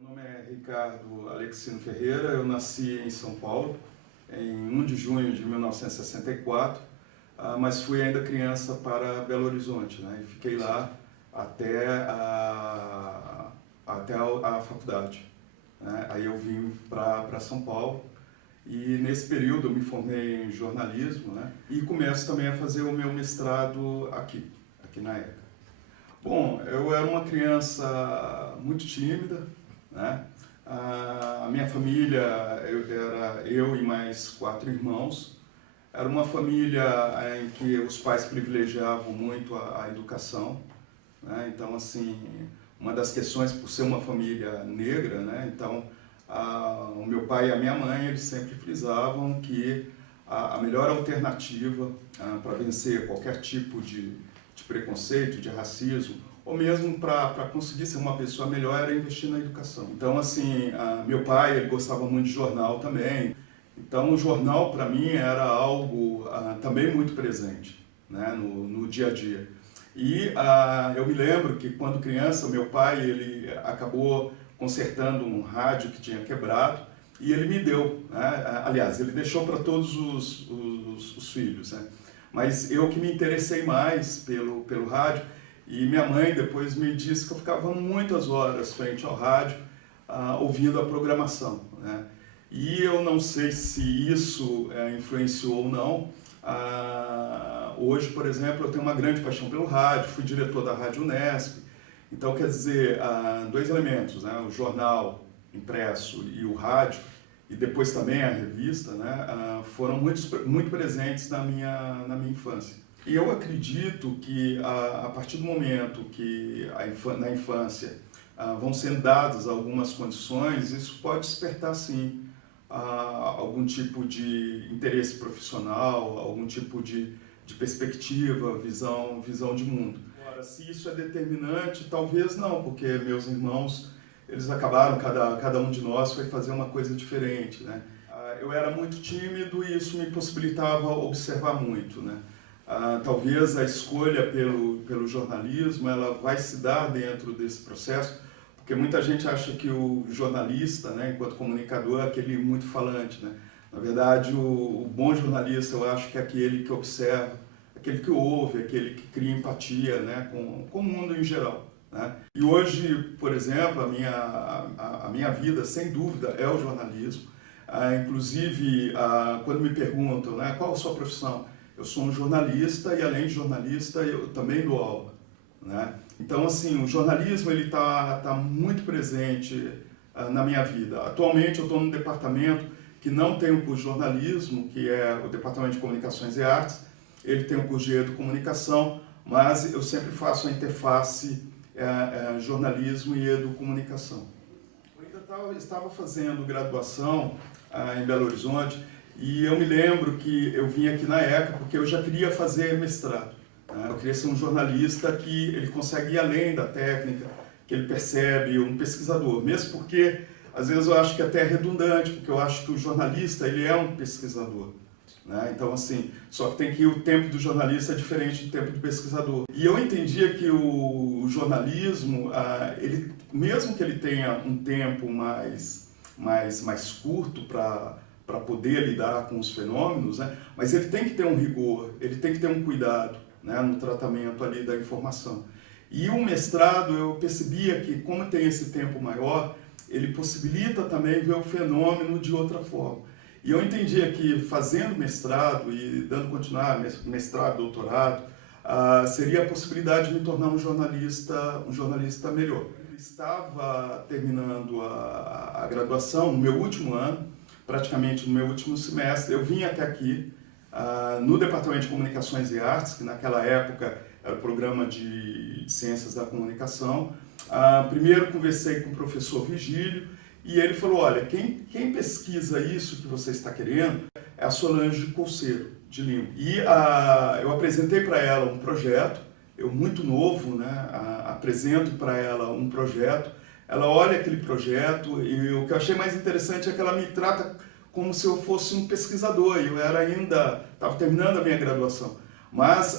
Meu nome é Ricardo Alexino Ferreira, eu nasci em São Paulo em 1 de junho de 1964, mas fui ainda criança para Belo Horizonte, né? E fiquei lá até a faculdade, né? Aí eu vim para São Paulo e nesse período eu me formei em jornalismo, né? E começo também a fazer o meu mestrado aqui na ECA. Bom, eu era uma criança muito tímida, né? A minha família, era eu e mais 4 irmãos. Era uma família em que os pais privilegiavam muito a educação, né? Então, assim, uma das questões por ser uma família negra, né? Então, o meu pai e a minha mãe, eles sempre frisavam que a melhor alternativa para vencer qualquer tipo de preconceito, de racismo, ou mesmo para conseguir ser uma pessoa melhor, era investir na educação. Então, assim, meu pai, ele gostava muito de jornal também. Então, o jornal, para mim, era algo também muito presente, né, no dia a dia. E eu me lembro que, quando criança, meu pai, ele acabou consertando um rádio que tinha quebrado e ele me deu, né? Aliás, ele deixou para todos os filhos, né? Mas eu que me interessei mais pelo rádio, e minha mãe depois me disse que eu ficava muitas horas frente ao rádio ouvindo a programação, né? E eu não sei se isso influenciou ou não. Hoje, por exemplo, eu tenho uma grande paixão pelo rádio, fui diretor da Rádio Unesp. Então, quer dizer, 2 elementos, né? O jornal impresso e o rádio, e depois também a revista, né? Foram muito presentes na minha infância. E eu acredito que a partir do momento que na infância vão sendo dadas algumas condições, isso pode despertar, sim, algum tipo de interesse profissional, algum tipo de perspectiva, visão de mundo. Agora, se isso é determinante, talvez não, porque meus irmãos, eles acabaram, cada um de nós foi fazer uma coisa diferente, né? Eu era muito tímido e isso me possibilitava observar muito, né? Talvez a escolha pelo jornalismo, ela vai se dar dentro desse processo, porque muita gente acha que o jornalista, né, enquanto comunicador, é aquele muito falante, né? Na verdade, o bom jornalista, eu acho que é aquele que observa, aquele que ouve, aquele que cria empatia, né, com o mundo em geral, né? E hoje, por exemplo, a minha vida, sem dúvida, é o jornalismo. Inclusive, quando me perguntam, né, qual a sua profissão? Eu sou um jornalista e, além de jornalista, eu também dou aula, né? Então, assim, o jornalismo ele tá muito presente na minha vida. Atualmente, eu estou num departamento que não tem um curso de jornalismo, que é o Departamento de Comunicações e Artes. Ele tem um curso de Educomunicação, mas eu sempre faço a interface jornalismo e educomunicação. Eu ainda estava fazendo graduação em Belo Horizonte, e eu me lembro que eu vim aqui na ECA porque eu já queria fazer mestrado, né? Eu queria ser um jornalista que ele consegue ir além da técnica, que ele percebe, um pesquisador, mesmo porque às vezes eu acho que até é redundante, porque eu acho que o jornalista ele é um pesquisador, né? Então, assim, só que o tempo do jornalista é diferente do tempo do pesquisador. E eu entendia que o jornalismo, ele, mesmo que ele tenha um tempo mais curto para poder lidar com os fenômenos, né? Mas ele tem que ter um rigor, ele tem que ter um cuidado, né, no tratamento ali da informação. E o mestrado, eu percebia que, como tem esse tempo maior, ele possibilita também ver o fenômeno de outra forma. E eu entendia que, fazendo mestrado e dando continuar mestrado, doutorado, seria a possibilidade de me tornar um jornalista melhor. Eu estava terminando a graduação no meu último ano, praticamente no meu último semestre. Eu vim até aqui, no Departamento de Comunicações e Artes, que naquela época era o programa de Ciências da Comunicação. Primeiro conversei com o professor Vigílio, e ele falou, olha, quem pesquisa isso que você está querendo é a Solange Colseiro, de Lima. E eu apresentei para ela um projeto, eu muito novo, né, apresento para ela um projeto. Ela olha aquele projeto e o que eu achei mais interessante é que ela me trata como se eu fosse um pesquisador. Eu estava terminando a minha graduação, mas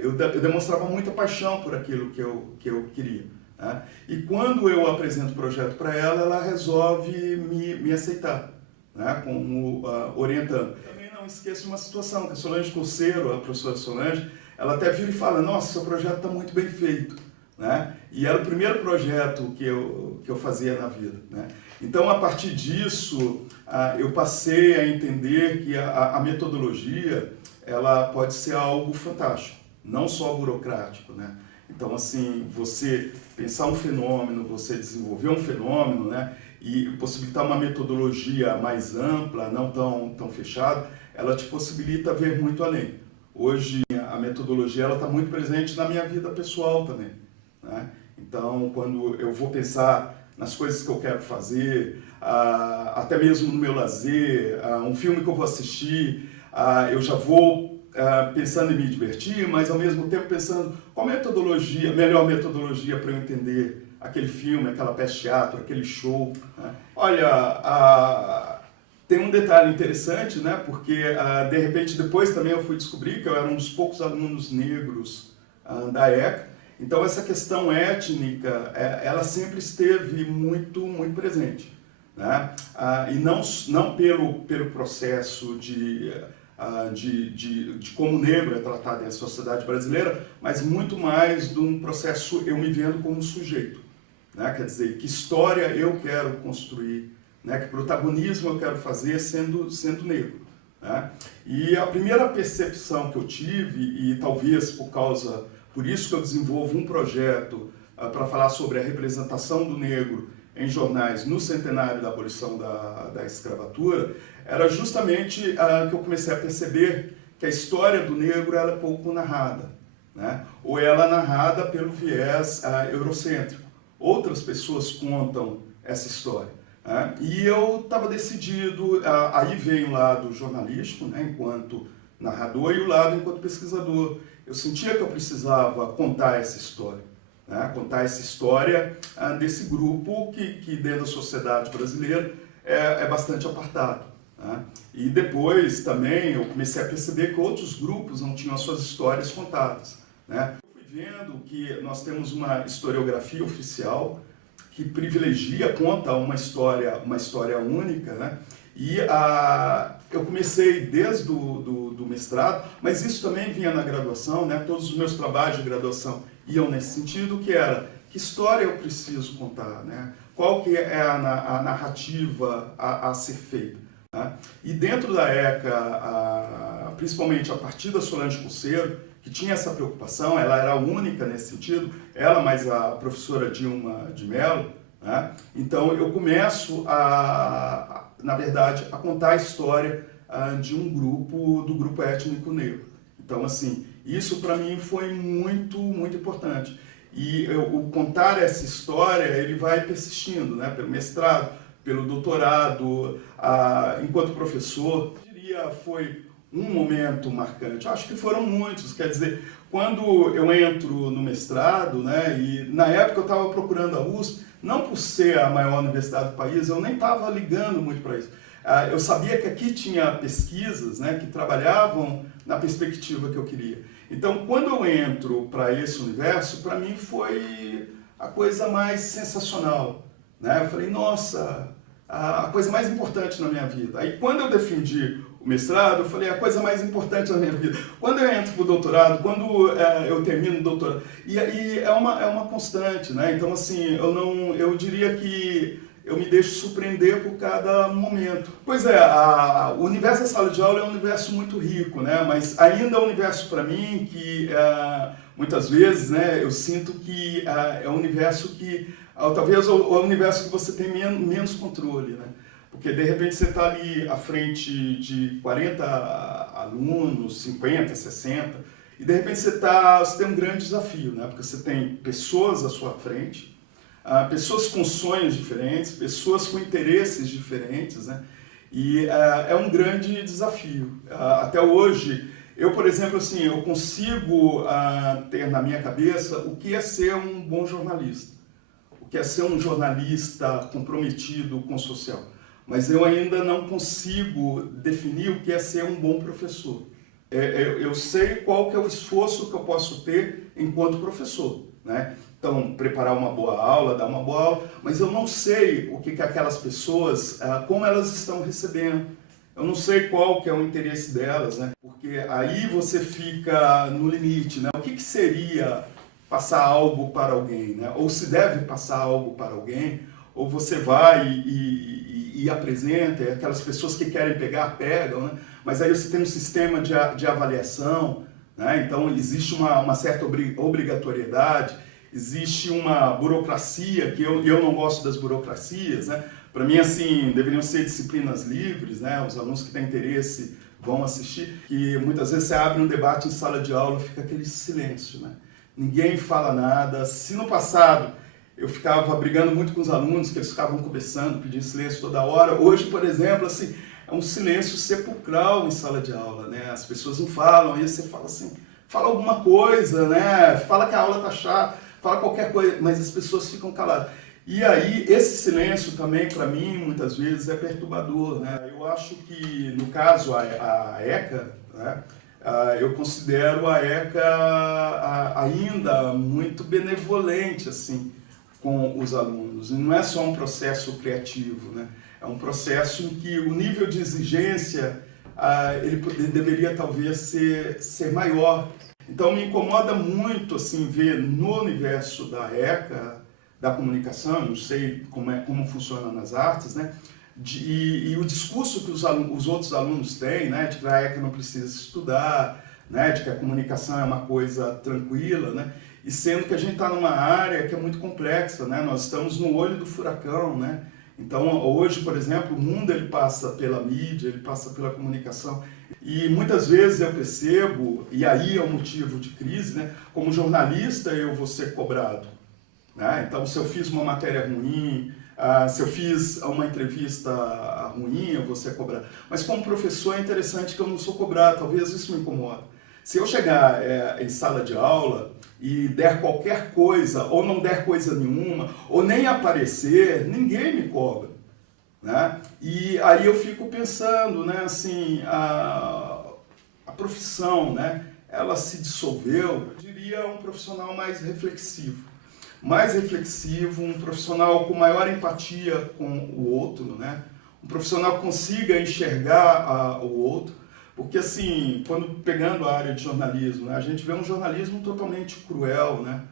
eu demonstrava muita paixão por aquilo que eu queria, né? E quando eu apresento o projeto para ela, ela resolve me aceitar, né? Como orientando. Também não esqueço uma situação, que a Solange Coceiro, a professora Solange, ela até vira e fala, nossa, seu projeto está muito bem feito, né? E era o primeiro projeto que eu fazia na vida, né? Então, a partir disso, eu passei a entender que a metodologia ela pode ser algo fantástico, não só burocrático, né? Então, assim, você pensar um fenômeno, você desenvolver um fenômeno, né? E possibilitar uma metodologia mais ampla, não tão fechada, ela te possibilita ver muito além. Hoje, a metodologia está muito presente na minha vida pessoal também, né? Então, quando eu vou pensar nas coisas que eu quero fazer, até mesmo no meu lazer, um filme que eu vou assistir, eu já vou pensando em me divertir, mas ao mesmo tempo pensando qual metodologia, melhor metodologia para eu entender aquele filme, aquela peça de teatro, aquele show, né? Olha, tem um detalhe interessante, né? Porque de repente depois também eu fui descobrir que eu era um dos poucos alunos negros da ECA. Então essa questão étnica, ela sempre esteve muito presente, né? E não pelo processo de como o negro é tratado na sociedade brasileira, mas muito mais de um processo eu me vendo como um sujeito, né? Quer dizer, que história eu quero construir, né? Que protagonismo eu quero fazer sendo negro, né? E a primeira percepção que eu tive, e talvez por isso que eu desenvolvo um projeto para falar sobre a representação do negro em jornais no centenário da abolição da escravatura, era justamente que eu comecei a perceber que a história do negro ela é pouco narrada, né? Ou ela é narrada pelo viés eurocêntrico. Outras pessoas contam essa história, né? E eu estava decidido, aí vem o lado jornalístico, né, enquanto narrador, e o lado enquanto pesquisador. Eu sentia que eu precisava contar essa história, né? Contar essa história desse grupo que dentro da sociedade brasileira é bastante apartado, né? E depois também eu comecei a perceber que outros grupos não tinham as suas histórias contadas, né? Eu fui vendo que nós temos uma historiografia oficial que privilegia, conta uma história única, né? E eu comecei desde do mestrado, mas isso também vinha na graduação, né? Todos os meus trabalhos de graduação iam nesse sentido, que era, que história eu preciso contar, né? Qual que é a narrativa a ser feita, né? E dentro da ECA, principalmente a partir da Solange Coceiro, que tinha essa preocupação, ela era única nesse sentido, ela mais a professora Dilma de Mello, né? Então eu começo na verdade, a contar a história do grupo étnico negro. Então, assim, isso para mim foi muito importante. E o contar essa história, ele vai persistindo, né? Pelo mestrado, pelo doutorado, enquanto professor. Eu diria, foi um momento marcante. Acho que foram muitos, quer dizer, quando eu entro no mestrado, né? E na época eu estava procurando a USP, não por ser a maior universidade do país, eu nem estava ligando muito para isso. Eu sabia que aqui tinha pesquisas, né, que trabalhavam na perspectiva que eu queria. Então, quando eu entro para esse universo, para mim foi a coisa mais sensacional, né? Eu falei, nossa, a coisa mais importante na minha vida. Aí, quando eu defendi o mestrado, eu falei, a coisa mais importante na minha vida. Quando eu entro para o doutorado, quando eu termino o doutorado, e é uma constante, né? Então, assim, eu diria que eu me deixo surpreender por cada momento. Pois é, o universo da sala de aula é um universo muito rico, né? Mas ainda é um universo para mim que muitas vezes, né, eu sinto que é um universo que talvez é o universo que você tem menos controle, né? Porque de repente você está ali à frente de 40 alunos, 50, 60, e de repente você tem um grande desafio, né? Porque você tem pessoas à sua frente, pessoas com sonhos diferentes, pessoas com interesses diferentes, né? E é um grande desafio. Até hoje, eu, por exemplo, assim, eu consigo ter na minha cabeça o que é ser um bom jornalista, o que é ser um jornalista comprometido com o social. Mas eu ainda não consigo definir o que é ser um bom professor. Eu sei qual que é o esforço que eu posso ter enquanto professor, né? Então, preparar uma boa aula, dar uma boa aula, mas eu não sei o que aquelas pessoas, como elas estão recebendo. Eu não sei qual que é o interesse delas, né? Porque aí você fica no limite, né? O que seria passar algo para alguém, né? Ou se deve passar algo para alguém, ou você vai e apresenta, e aquelas pessoas que querem pegar, pegam, né? Mas aí você tem um sistema de avaliação, né? Então existe uma certa obrigatoriedade, existe uma burocracia, que eu não gosto das burocracias, né? Para mim, assim, deveriam ser disciplinas livres, né? Os alunos que têm interesse vão assistir, e muitas vezes você abre um debate em sala de aula, fica aquele silêncio, né? Ninguém fala nada. Se no passado eu ficava brigando muito com os alunos, que eles ficavam conversando, pedindo silêncio toda hora, hoje, por exemplo, assim, é um silêncio sepulcral em sala de aula, né? As pessoas não falam, aí você fala assim, fala alguma coisa, né? Fala que a aula tá chata, fala qualquer coisa, mas as pessoas ficam caladas. E aí, esse silêncio também, para mim, muitas vezes é perturbador, né? Eu acho que, no caso, a ECA, né? Eu considero a ECA ainda muito benevolente, assim, com os alunos. E não é só um processo criativo, né? É um processo em que o nível de exigência ele deveria talvez ser maior. Então me incomoda muito assim, ver no universo da ECA, da comunicação, não sei como funciona nas artes, né? E o discurso que os outros alunos têm, né? De que a ECA não precisa estudar, né? De que a comunicação é uma coisa tranquila, né? E sendo que a gente está numa área que é muito complexa, né? Nós estamos no olho do furacão, né? Então, hoje, por exemplo, o mundo ele passa pela mídia, ele passa pela comunicação. E muitas vezes eu percebo, e aí é um motivo de crise, né? Como jornalista eu vou ser cobrado, né? Então, se eu fiz uma matéria ruim, se eu fiz uma entrevista ruim, eu vou ser cobrado. Mas como professor é interessante que eu não sou cobrado, talvez isso me incomoda. Se eu chegar em sala de aula e der qualquer coisa, ou não der coisa nenhuma, ou nem aparecer, ninguém me cobra, né? E aí eu fico pensando, né, assim, a profissão, né, ela se dissolveu, eu diria um profissional mais reflexivo, um profissional com maior empatia com o outro, né? Um profissional que consiga enxergar o outro, porque assim, quando pegando a área de jornalismo, né, a gente vê um jornalismo totalmente cruel, né?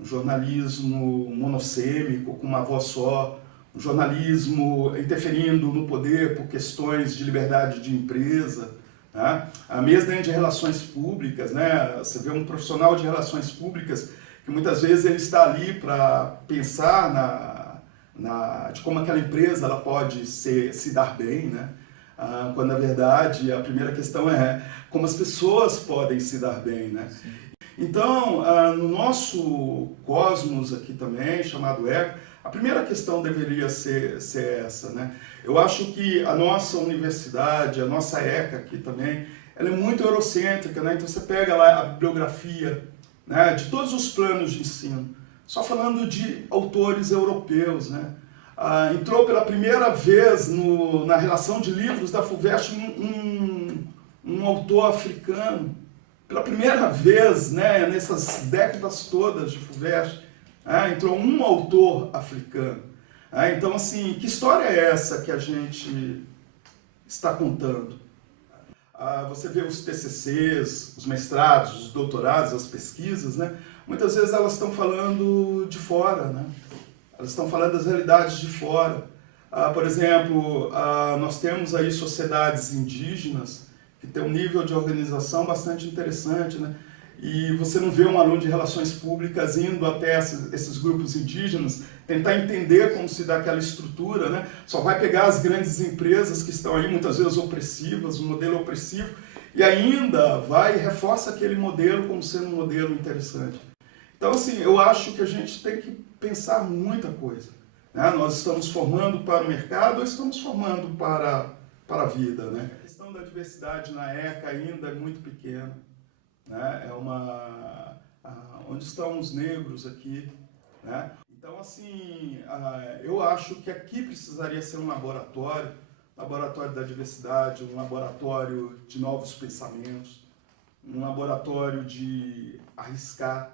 Um jornalismo monossêmico, com uma voz só, um jornalismo interferindo no poder por questões de liberdade de empresa, né? Mesmo dentro de relações públicas, né? Você vê um profissional de relações públicas que muitas vezes ele está ali para pensar de como aquela empresa ela pode se dar bem, né? Quando na verdade a primeira questão é como as pessoas podem se dar bem, né? Sim. Então, no nosso cosmos aqui também, chamado ECA, a primeira questão deveria ser essa, né? Eu acho que a nossa universidade, a nossa ECA aqui também, ela é muito eurocêntrica, né? Então você pega lá a bibliografia, né, de todos os planos de ensino, só falando de autores europeus, né? Entrou pela primeira vez na relação de livros da FUVEST um autor africano, pela primeira vez, né, nessas décadas todas de FUVEST, entrou um autor africano. Então, assim, que história é essa que a gente está contando? Você vê os TCCs, os mestrados, os doutorados, as pesquisas, né? Muitas vezes elas estão falando de fora, né? Elas estão falando das realidades de fora. Por exemplo, nós temos aí sociedades indígenas que têm um nível de organização bastante interessante, né? E você não vê um aluno de relações públicas indo até esses grupos indígenas, tentar entender como se dá aquela estrutura, né? Só vai pegar as grandes empresas que estão aí, muitas vezes opressivas, um modelo opressivo, e ainda vai e reforça aquele modelo como sendo um modelo interessante. Então, assim, eu acho que a gente tem que pensar muita coisa, né? Nós estamos formando para o mercado ou estamos formando para a vida, né? A questão da diversidade na ECA ainda é muito pequena, né? Onde estão os negros aqui, né? Então, assim, eu acho que aqui precisaria ser um laboratório da diversidade, um laboratório de novos pensamentos, um laboratório de arriscar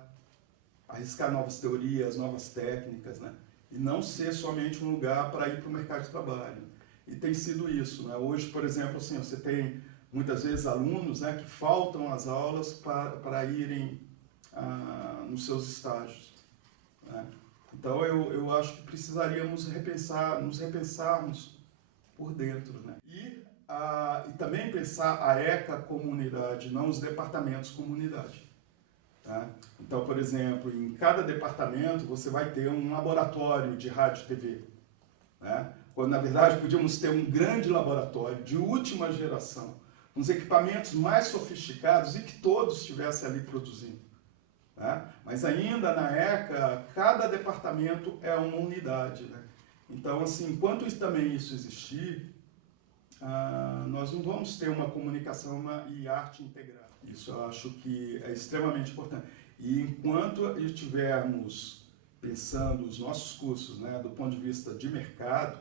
arriscar novas teorias, novas técnicas, né? E não ser somente um lugar para ir para o mercado de trabalho. E tem sido isso, né? Hoje, por exemplo, assim, você tem muitas vezes alunos, né, que faltam às aulas para irem nos seus estágios, né? Então eu acho que precisaríamos nos repensarmos por dentro, né? E também pensar a ECA como unidade, não os departamentos como unidade. Tá? Então, por exemplo, em cada departamento você vai ter um laboratório de rádio e TV. Né? Quando, na verdade, podíamos ter um grande laboratório de última geração, com os equipamentos mais sofisticados e que todos estivessem ali produzindo. Né? Mas ainda na ECA, cada departamento é uma unidade. Né? Então, assim, enquanto também isso existir, nós não vamos ter uma comunicação e arte integrada. Isso eu acho que é extremamente importante. E enquanto estivermos pensando os nossos cursos, né, do ponto de vista de mercado,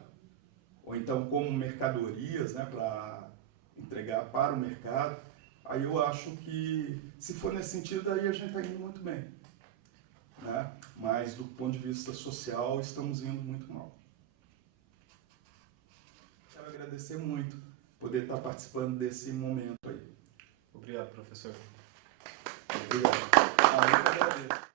ou então como mercadorias, né, para entregar para o mercado, aí eu acho que, se for nesse sentido, aí a gente está indo muito bem. Né? Mas do ponto de vista social, estamos indo muito mal. Quero agradecer muito poder estar participando desse momento aí. Obrigado, professor. Obrigado. Eu agradeço.